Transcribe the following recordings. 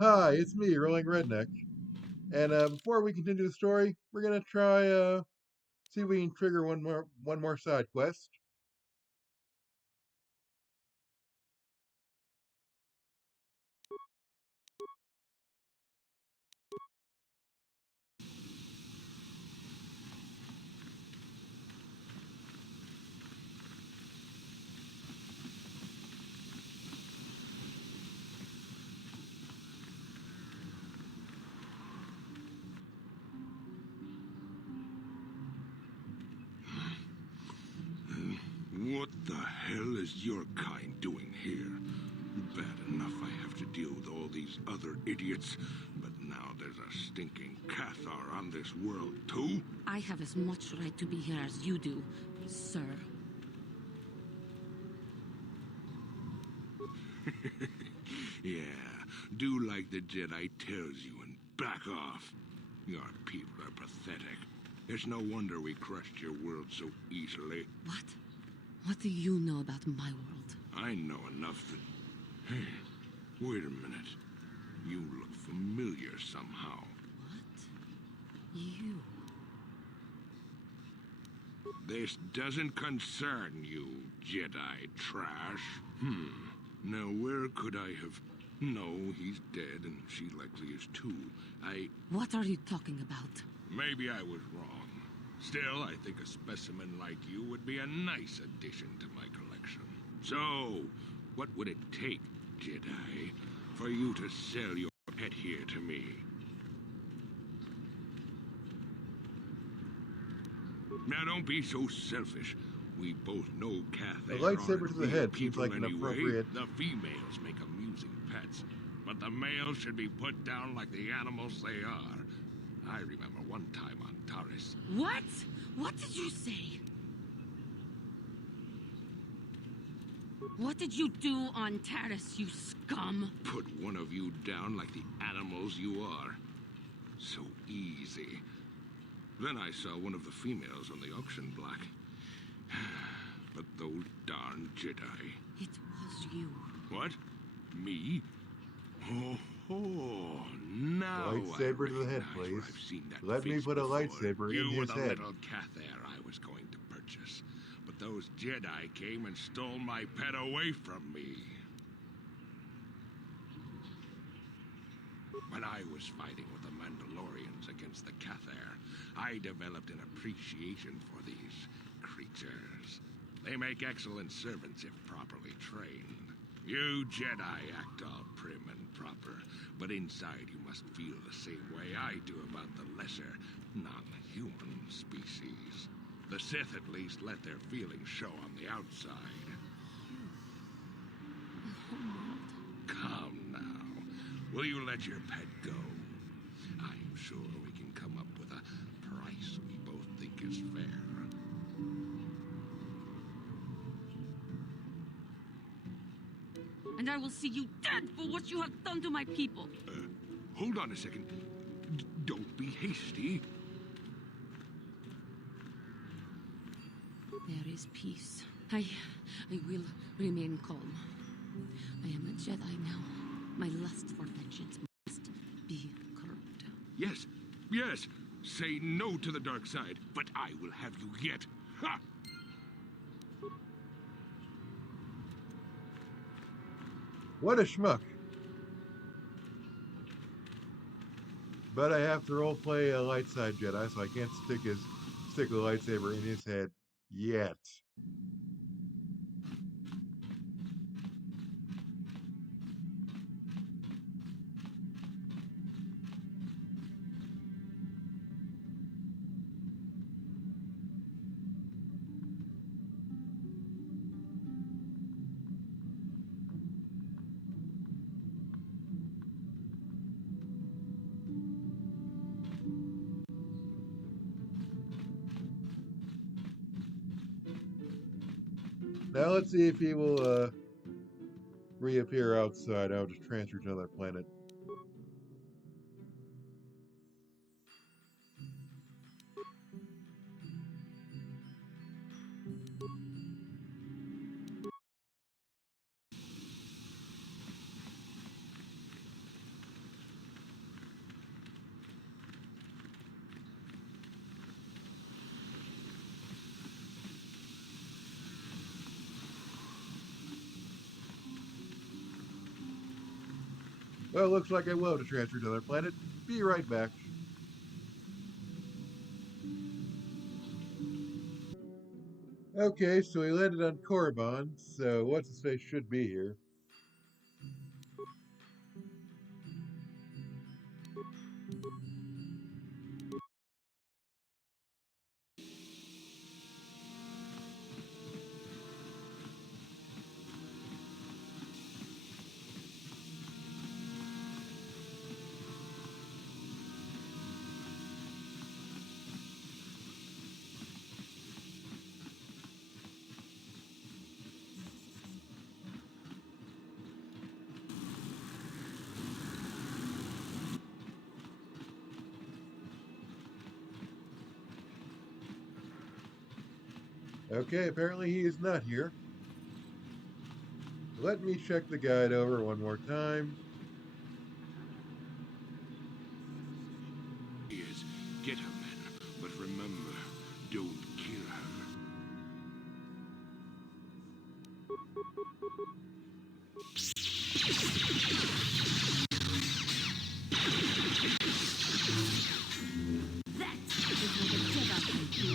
Hi, it's me, Rolling Redneck. And before we continue the story, we're gonna try see if we can trigger one more side quest. What the hell is your kind doing here? Bad enough I have to deal with all these other idiots, but now there's a stinking Cathar on this world too? I have as much right to be here as you do, sir. Yeah, do like the Jedi tells you and back off. Your people are pathetic. It's no wonder we crushed your world so easily. What? What do you know about my world? I know enough that... Hey, wait a minute. You look familiar somehow. What? You? This doesn't concern you, Jedi trash. Now where could I have... No, he's dead, and she likely is too. What are you talking about? Maybe I was wrong. Still, I think a specimen like you would be a nice addition to my collection. So, what would it take, Jedi, for you to sell your pet here to me? Now don't be so selfish. We both know Cathar A lightsaber aren't to the real head seems people like an anyway. appropriate. The females make amusing pets, but the males should be put down like the animals they are. I remember one time on Taris. What? What did you say? What did you do on Taris, you scum? Put one of you down like the animals you are. So easy. Then I saw one of the females on the auction block. But those darn Jedi. It was you. What? Me? Oh, now Lightsaber I to the head, recognize where please. I've seen that Let me face put a before. lightsaber You in were his the head. little Cathar I was going to purchase. But those Jedi came and stole my pet away from me. When I was fighting with the Mandalorians against the Cathar, I developed an appreciation for these creatures. They make excellent servants if properly trained. You Jedi act all prim and proper, but inside you must feel the same way I do about the lesser, non-human species. The Sith at least let their feelings show on the outside. Come now. Will you let your pet go? I'm sure we can come up with a price we both think is fair. And I will see you dead for what you have done to my people. Hold on a second. Don't be hasty. There is peace. I will remain calm. I am a Jedi now. My lust for vengeance must be curbed. Yes. Say no to the dark side, but I will have you yet. Ha! What a schmuck! But I have to roleplay a light side Jedi, so I can't stick a lightsaber in his head yet. Now let's see if he will reappear outside. I'll just transfer to another planet. Well, looks like I will have to transfer to another planet. Be right back. Okay, so we landed on Korriban, so what's his face should be here. Okay, apparently he is not here. Let me check the guide over one more time. Yes, get her, men. But remember, don't kill her. That is what a Jedi can do.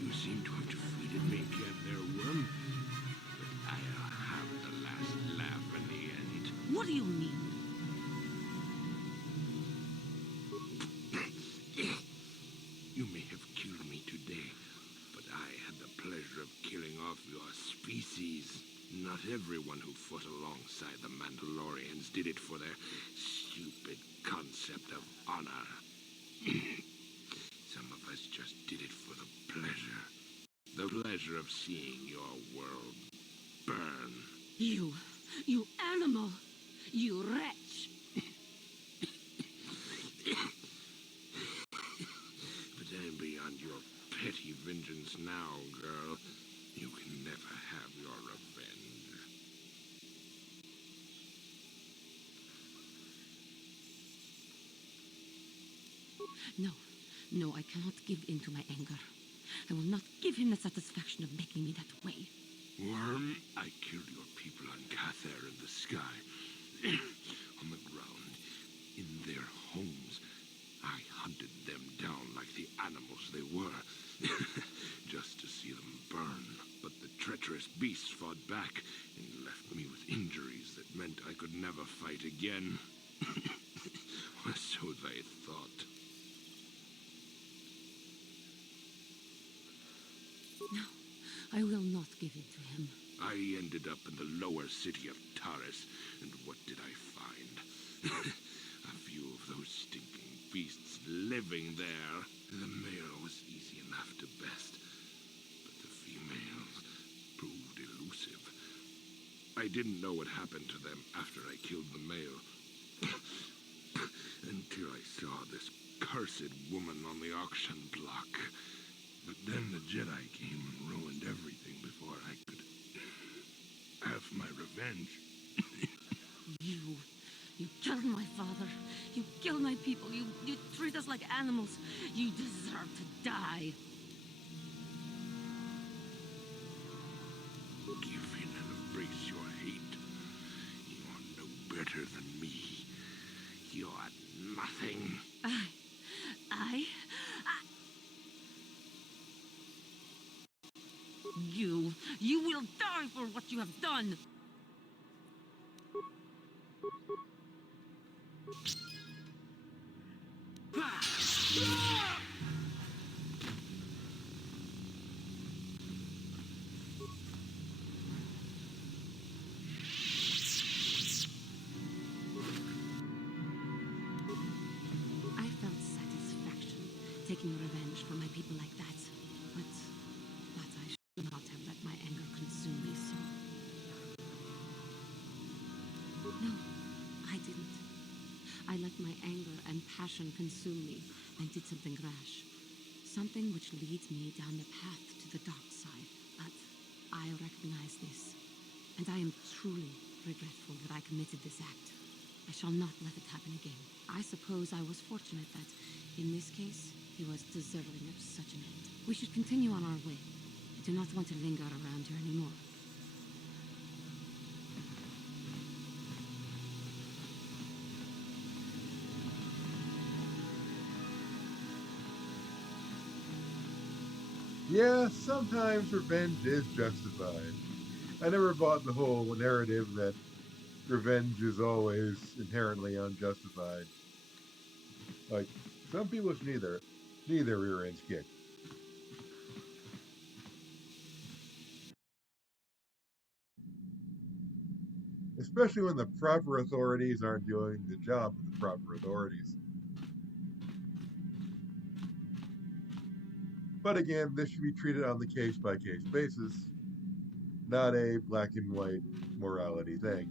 You seem to have defeated me again there, worm. But I'll have the last laugh in the end. What do you mean? You may have killed me today, but I had the pleasure of killing off your species. Not everyone who fought alongside the Mandalorians did it for their stupid concept of honor. Some of us just did it for the pleasure. The pleasure of seeing your world burn. You animal! You wretch! But I'm beyond your petty vengeance now, girl. You can never have your revenge. No, I cannot give in to my anger. I will not give him the satisfaction of making me that way. Worm, I killed your people on Cather in the sky. On the ground. In their homes. I hunted them down like the animals they were. Just to see them burn. But the treacherous beasts fought back and left me with injuries that meant I could never fight again. Or so they thought. No, I will not give in to him. I ended up in the lower city of Taris, and what did I find? A few of those stinking beasts living there. The male was easy enough to best, but the females proved elusive. I didn't know what happened to them after I killed the male. Until I saw this cursed woman on the auction block. But then the Jedi came and ruined everything before I could have my revenge. You killed my father. You killed my people. You treat us like animals. You deserve to die. Give in and embrace your hate. You are no better than me. You are nothing. You will die for what you have done. I felt satisfaction taking revenge for my people like that. But I should not have let my anger consume me so. No, I didn't. I let my anger and passion consume me and did something rash. Something which leads me down the path to the dark side. But I recognize this, and I am truly regretful that I committed this act. I shall not let it happen again. I suppose I was fortunate that, in this case, he was deserving of such an end. We should continue on our way. I do not want to linger around here anymore. Yeah, sometimes revenge is justified. I never bought the whole narrative that revenge is always inherently unjustified. Like, some people should need their rear ends kicked. Especially when the proper authorities aren't doing the job of the proper authorities. But again, this should be treated on the case by case basis, not a black and white morality thing.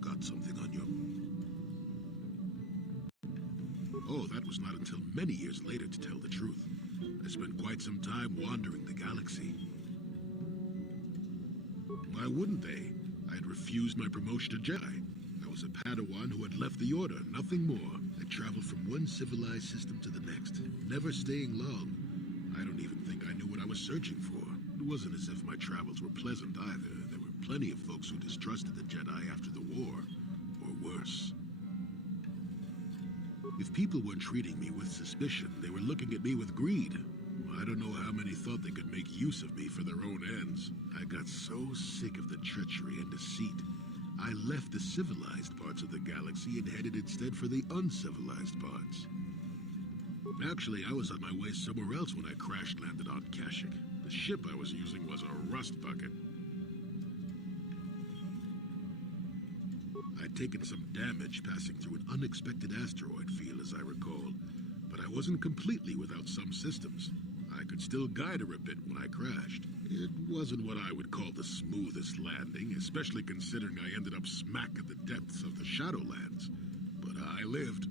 Got something on you? Oh, that was not until many years later, to tell the truth. I spent quite some time wandering the galaxy. Why wouldn't they? I had refused my promotion to Jedi. I was a Padawan who had left the Order, nothing more. I traveled from one civilized system to the next, never staying long. I don't even think I knew what I was searching for. It wasn't as if my travels were pleasant either. There were plenty of folks who distrusted the Jedi after the war, or worse. If people weren't treating me with suspicion, they were looking at me with greed. I don't know how many thought they could make use of me for their own ends. I got so sick of the treachery and deceit. I left the civilized parts of the galaxy and headed instead for the uncivilized parts. Actually, I was on my way somewhere else when I crash-landed on Kashyyyk. The ship I was using was a rust bucket. I'd taken some damage passing through an unexpected asteroid field, as I recall, but I wasn't completely without some systems. I could still guide her a bit when I crashed. It wasn't what I would call the smoothest landing, especially considering I ended up smack at the depths of the Shadowlands. But I lived.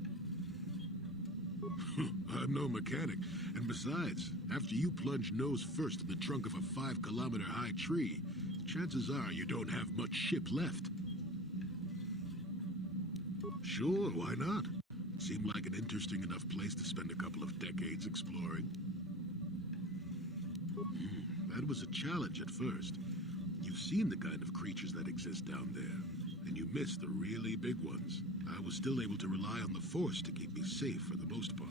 I'm no mechanic, and besides, after you plunge nose first in the trunk of a 5-kilometer high tree, chances are you don't have much ship left. Sure, why not? It seemed like an interesting enough place to spend a couple of decades exploring. That was a challenge at first. You've seen the kind of creatures that exist down there, and you missed the really big ones. I was still able to rely on the Force to keep me safe for the most part.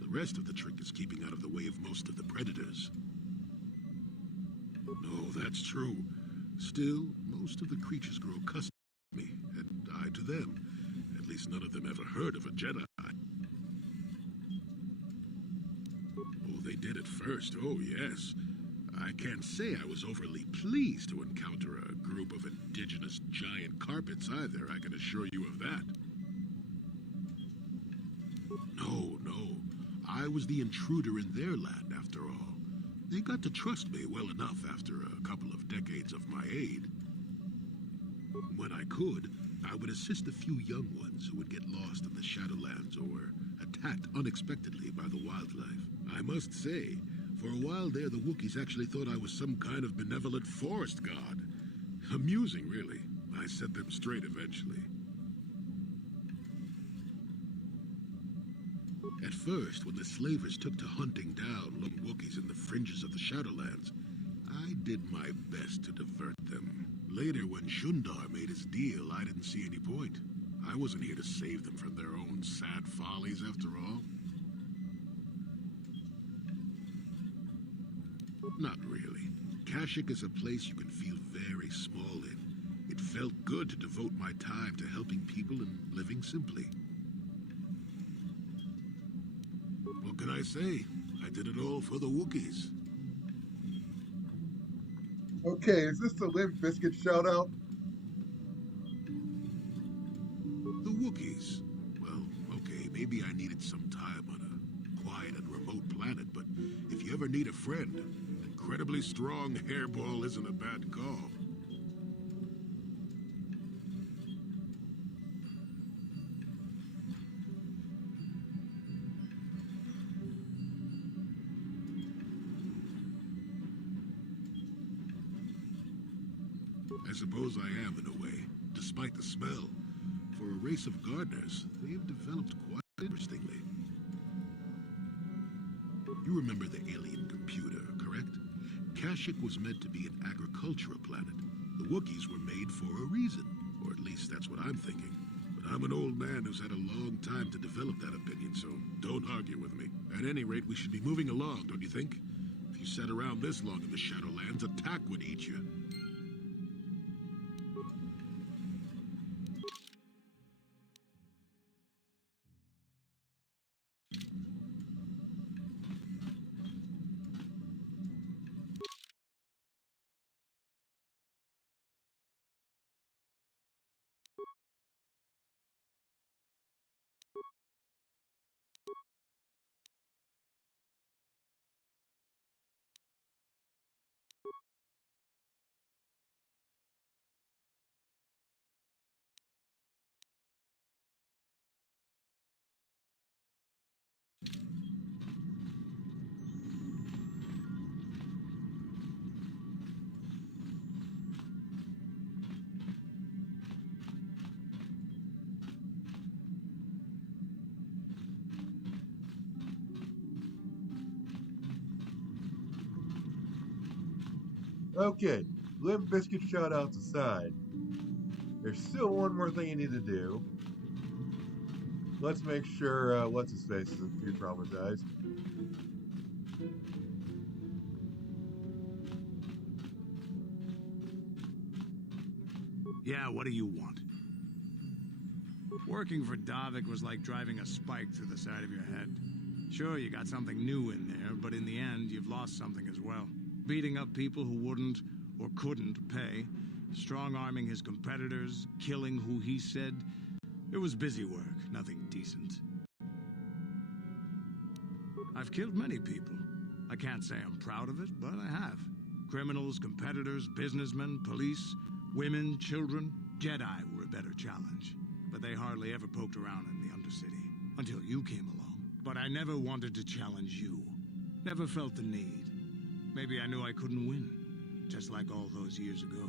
The rest of the trick is keeping out of the way of most of the predators. No, that's true. Still, most of the creatures grow accustomed to me, and I to them. At least none of them ever heard of a Jedi. Oh, they did at first, oh yes. I can't say I was overly pleased to encounter a group of indigenous giant carpets either, I can assure you of that. No, no. I was the intruder in their land, after all. They got to trust me well enough after a couple of decades of my aid. When I could, I would assist a few young ones who would get lost in the Shadowlands or were attacked unexpectedly by the wildlife. I must say, for a while there, the Wookiees actually thought I was some kind of benevolent forest god. Amusing, really. I set them straight eventually. At first, when the slavers took to hunting down lone Wookiees in the fringes of the Shadowlands, I did my best to divert them. Later, when Shundar made his deal, I didn't see any point. I wasn't here to save them from their own sad follies, after all. Not really. Kashyyyk is a place you can feel very small in. It felt good to devote my time to helping people and living simply. What can I say? I did it all for the Wookiees. Okay, is this the Limp Bizkit shout out? The Wookiees. Well, okay, maybe I needed some time on a quiet and remote planet, but if you ever need a friend, and incredibly strong hairball isn't a bad call. I suppose I am in a way, despite the smell. For a race of gardeners, they have developed quite interestingly. You remember the alien computer, correct? Kashyyyk was meant to be an agricultural planet. The Wookiees were made for a reason, or at least that's what I'm thinking. But I'm an old man who's had a long time to develop that opinion, so don't argue with me. At any rate, we should be moving along, don't you think? If you sat around this long in the Shadowlands, attack would eat you. Okay, Limp Bizkit shoutouts aside, there's still one more thing you need to do. Let's make sure what's his face isn't too traumatized. Yeah, what do you want? Working for Davik was like driving a spike through the side of your head. Sure, you got something new in there, but in the end, you've lost something as well. Beating up people who wouldn't or couldn't pay, strong-arming his competitors, killing who he said. It was busy work, nothing decent. I've killed many people. I can't say I'm proud of it, but I have. Criminals, competitors, businessmen, police, women, children. Jedi were a better challenge, but they hardly ever poked around in the Undercity, until you came along. But I never wanted to challenge you. Never felt the need. Maybe I knew I couldn't win, just like all those years ago.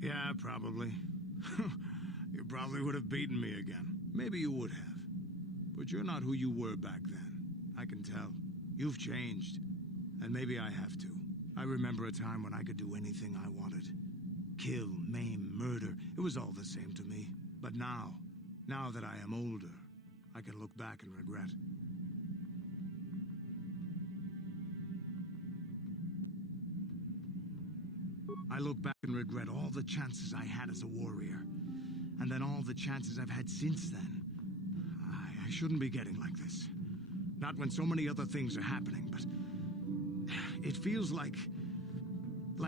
Yeah, probably. You probably would have beaten me again. Maybe you would have. But you're not who you were back then. I can tell. You've changed. And maybe I have to. I remember a time when I could do anything I wanted. Kill, maim, murder. It was all the same to me. But now that I am older, I can look back and regret. I look back and regret all the chances I had as a warrior. And then all the chances I've had since then. I shouldn't be getting like this. Not when so many other things are happening, but... It feels like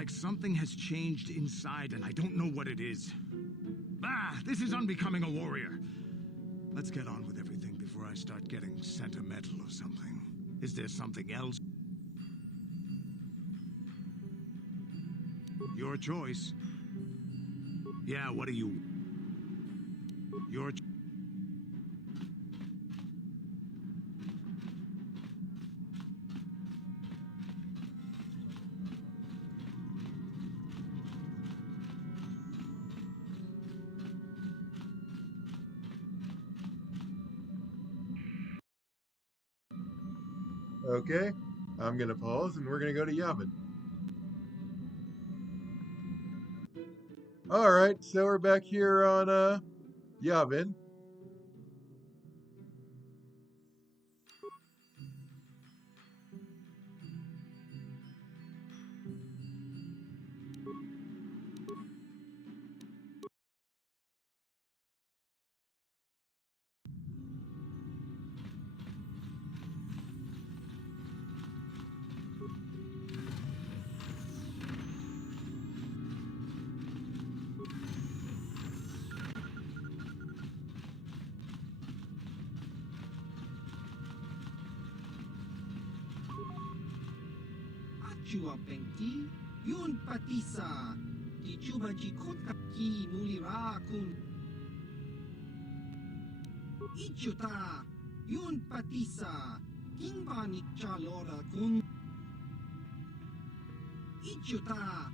something has changed inside and I don't know what it is. This is unbecoming a warrior. Let's get on with everything before I start getting sentimental or something. Is there something else? Your choice. Yeah, what do you... Your... Okay, I'm gonna pause and we're gonna go to Yavin. Alright, so we're back here on Yavin. Achua Penki, Yun Patisa, Di Chubaji Kotaki Mulira Kun Ichuta, Yun Patisa, Kingbanik Chalora Kun Ichuta.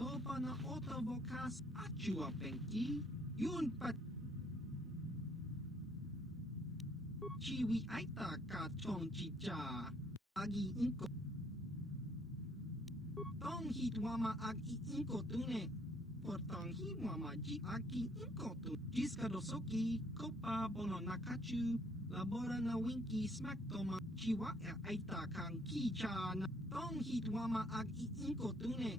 Topa na otavokas Achua Penki, Yun Pat Chiwi Aita Ka Chong Chicha, Agi Inko. Tong hit wama ag I Inko Tune, Portong hi wama ji Aki Inko Tu, Jiska Dosoki, Kopa Bono Nakachu, Labora na Winky Smack Toma, Chiwa Aita Kang Kicha na. Tong hit wama ag I Inko Tune,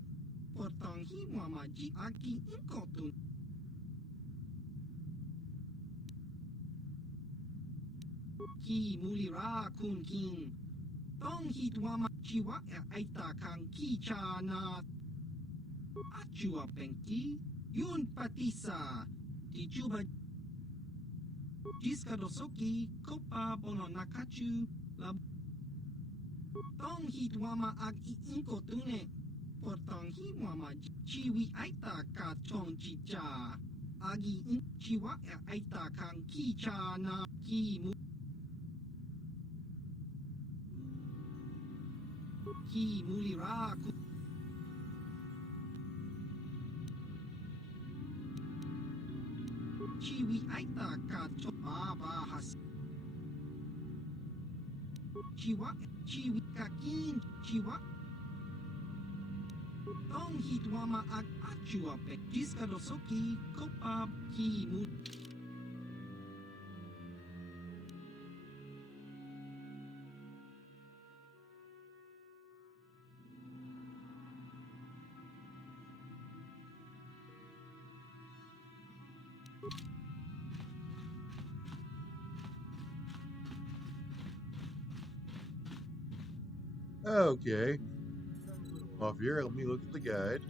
Portong hi wama ji Aki Inko Tune. Ki mulira kun king. Tong hit wama chiwa aita kang kicha na. Achua Penki, Yun Patisa, Di Juba Jiska Dosoki, Kopa Bono Nakachu, La Tong hit wama ag I Inko Tune, Portong hi wama chiwi aita ka chong chicha. Agi in chiwa aita kang kicha na ki mu. Ki mulira ku Chiwi aita ka baba has Chiwa Chiwi kakin Chiwa Tong hit wama ag Achua Pek Jiska Dosoki Kopa Ki mu. Okay. Off here, let me look at the guide.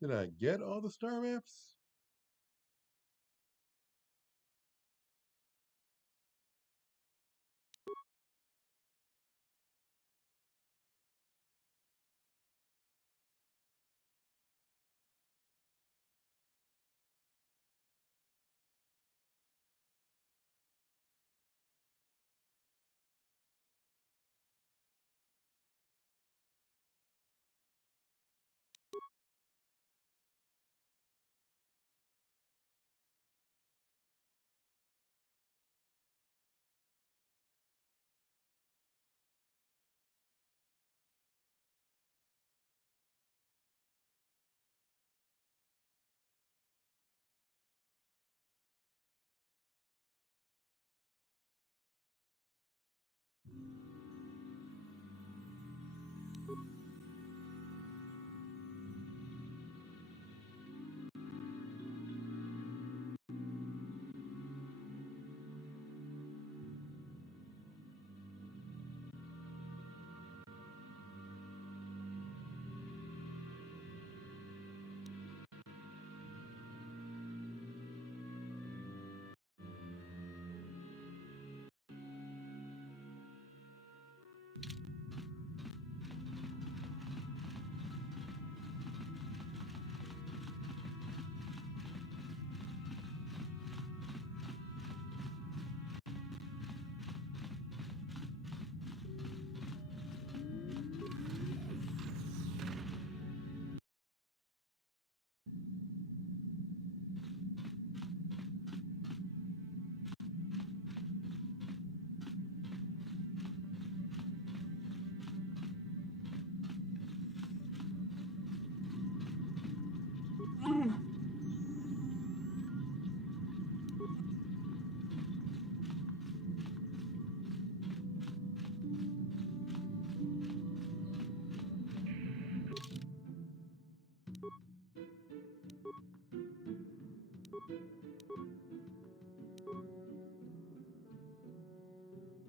Did I get all the star maps?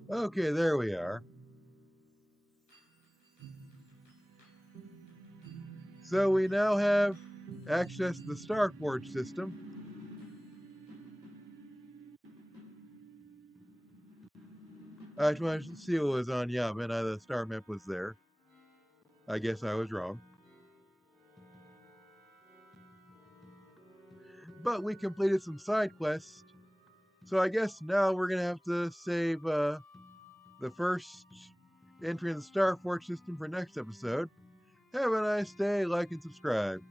Okay, there we are. So we now have access to the Starforge system. I just wanted to see what was on Yavin. The star map was there. I guess I was wrong. But we completed some side quests. So I guess now we're going to have to save the first entry in the Starforge system for next episode. Have a nice day, like and subscribe.